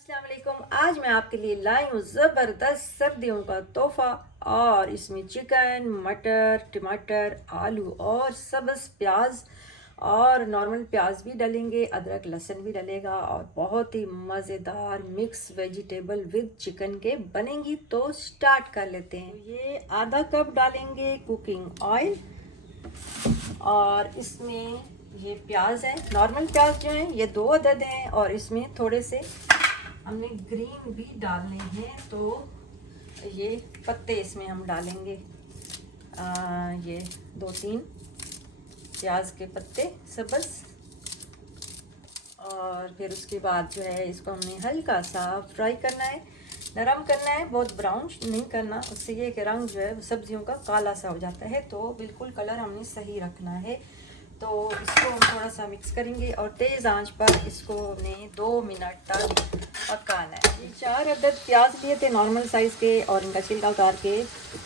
अस्सलाम वालेकुम। आज मैं आपके लिए लाई हूँ ज़बरदस्त सर्दियों का तोहफा। और इसमें चिकन, मटर, टमाटर, आलू और सब्ज़ प्याज और नॉर्मल प्याज भी डालेंगे, अदरक लहसुन भी डलेगा और बहुत ही मज़ेदार मिक्स वेजिटेबल विद चिकन के बनेंगी। तो स्टार्ट कर लेते हैं। ये आधा कप डालेंगे कुकिंग ऑयल और इसमें ये प्याज है, नॉर्मल प्याज जो है ये 2 अदद हैं और इसमें थोड़े से हमने ग्रीन भी डालने हैं। तो ये पत्ते इसमें हम डालेंगे, ये 2-3 प्याज के पत्ते सब्ज़। और फिर उसके बाद जो है इसको हमने हल्का सा फ्राई करना है, नरम करना है, बहुत ब्राउन नहीं करना। उससे ये कि रंग जो है सब्जियों का काला सा हो जाता है। तो बिल्कुल कलर हमने सही रखना है। तो इसको हम थोड़ा सा मिक्स करेंगे और तेज़ आंच पर इसको हमने 2 मिनट तक पकाना है। ये 4 अदद प्याज लिए थे नॉर्मल साइज़ के और इनका छिलका उतार के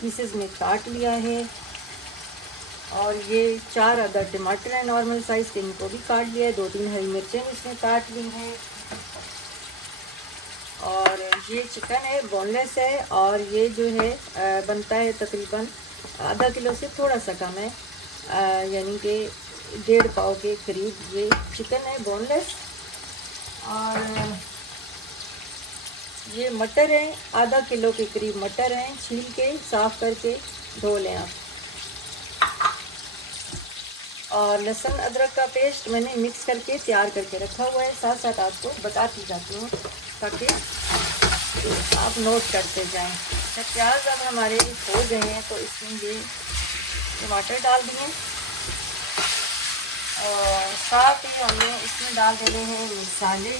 पीसेस में काट लिया है। और ये 4 अदद टमाटर है नॉर्मल साइज़ के, इनको भी काट लिया है। 2-3 हरी मिर्चें इसमें काट ली हैं। और ये चिकन है, बोनलेस है और ये जो है बनता है तकरीबन आधा किलो से थोड़ा सा कम है, यानी कि 1.5 पाव के करीब ये चिकन है, बोनलेस। और ये मटर है, आधा किलो के करीब मटर हैं, छील के साफ़ करके धो लें आप। और लहसुन अदरक का पेस्ट मैंने मिक्स करके तैयार करके रखा हुआ है, साथ साथ आपको बताती जाती हूँ ताकि आप नोट करते जाएं। अच्छा, प्याज अब हमारे हो गए हैं तो इसमें ये टमाटर डाल दिए और साथ ही हमने इसमें डाल देने हैं मसाले।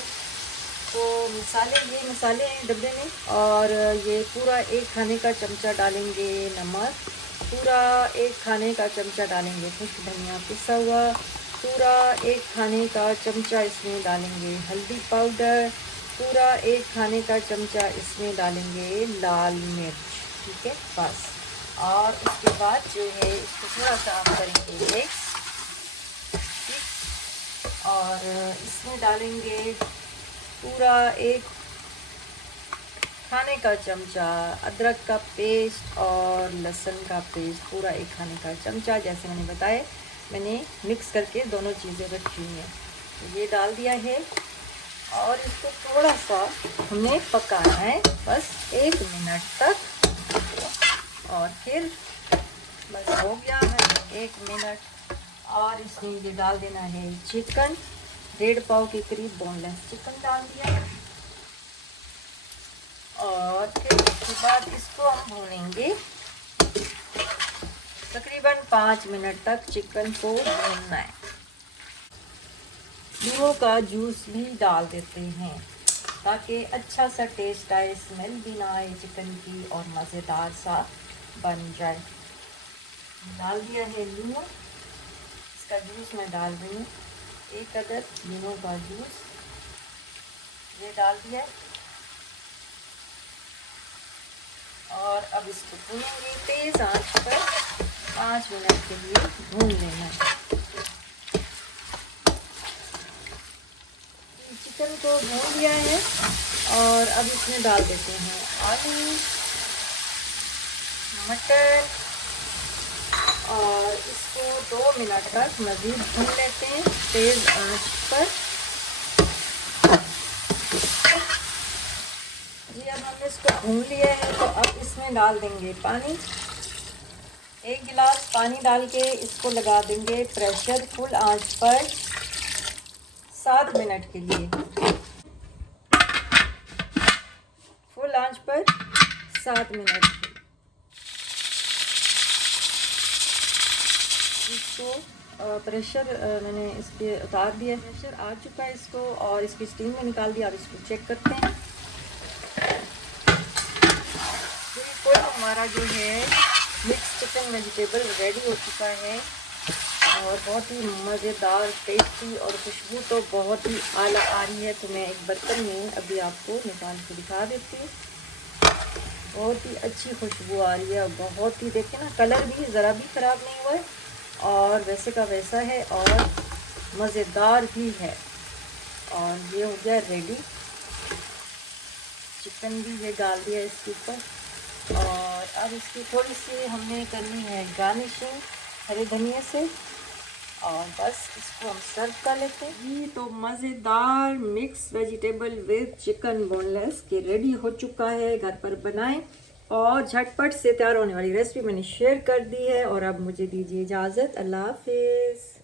तो ये मसाले हैं डब्बे में और ये पूरा 1 खाने का चमचा डालेंगे नमक, पूरा 1 खाने का चमचा डालेंगे खुश्क धनिया पिसा हुआ, पूरा 1 खाने का चमचा इसमें डालेंगे हल्दी पाउडर, पूरा 1 खाने का चमचा इसमें डालेंगे लाल मिर्च। ठीक है, बस। और उसके बाद जो है इसको थोड़ा सा आप करेंगे मिक्स। और इसमें डालेंगे पूरा 1 खाने का चमचा अदरक का पेस्ट और लहसुन का पेस्ट, पूरा 1 खाने का चमचा। जैसे मैंने बताया, मैंने मिक्स करके दोनों चीज़ें रखी हुई हैं। तो ये डाल दिया है और इसको थोड़ा सा हमें पकाना है, बस 1 मिनट तक। और फिर बस हो गया है 1 मिनट। और इसमें ये डाल देना है चिकन, 1.5 पाव के करीब बोनलेस चिकन डाल दिया। और फिर उसके बाद इसको हम भूनेंगे तकरीबन 5 मिनट तक। चिकन को भूनना है। नींबू का जूस भी डाल देते हैं ताकि अच्छा सा टेस्ट आए, स्मेल भी ना आए चिकन की और मज़ेदार सा बन जाए। डाल दिया है नींबू, इसका जूस मैं डाल रही हूँ 1 अदद नींबू का जूस, ये डाल दिया। और अब इसको भूनेंगे तेज़ आंच पर 5 मिनट के लिए भून लेना। चिकन को भून लिया है और अब इसमें डाल देते हैं आलू, मटर और इसको 2 मिनट तक मज़ीद भून लेते हैं तेज़ आंच पर। जी, अब हमने इसको भून लिया है तो अब इसमें डाल देंगे पानी। 1 गिलास पानी डाल के इसको लगा देंगे प्रेशर फुल आंच पर 7 मिनट के लिए। फुल आंच पर 7 मिनट। इसको प्रेशर मैंने इस पर उतार दिया, प्रेशर आ चुका है इसको और इसकी स्टीम में निकाल दिया। और इसको चेक करते हैं। बिल्कुल हमारा जो है मिक्स चिकन वेजिटेबल रेडी हो चुका है और बहुत ही मज़ेदार, टेस्टी और खुशबू तो बहुत ही आला आ रही है। तो मैं एक बर्तन में अभी आपको निकाल के दिखा देती हूँ। बहुत ही अच्छी खुशबू आ रही है, बहुत ही, देखें ना, कलर भी ज़रा भी ख़राब नहीं हुआ है और वैसे का वैसा है और मज़ेदार भी है। और ये हो गया रेडी। चिकन भी ये डाल दिया इसके ऊपर। और अब इसकी थोड़ी सी हमने करनी है गार्निशिंग हरे धनिया से, और बस इसको हम सर्व कर लेते हैं। ये तो मज़ेदार mix vegetable with chicken boneless के रेडी हो चुका है। घर पर बनाएं और झटपट से तैयार होने वाली रेसिपी मैंने शेयर कर दी है। और अब मुझे दीजिए इजाज़त। अल्लाह हाफिज़।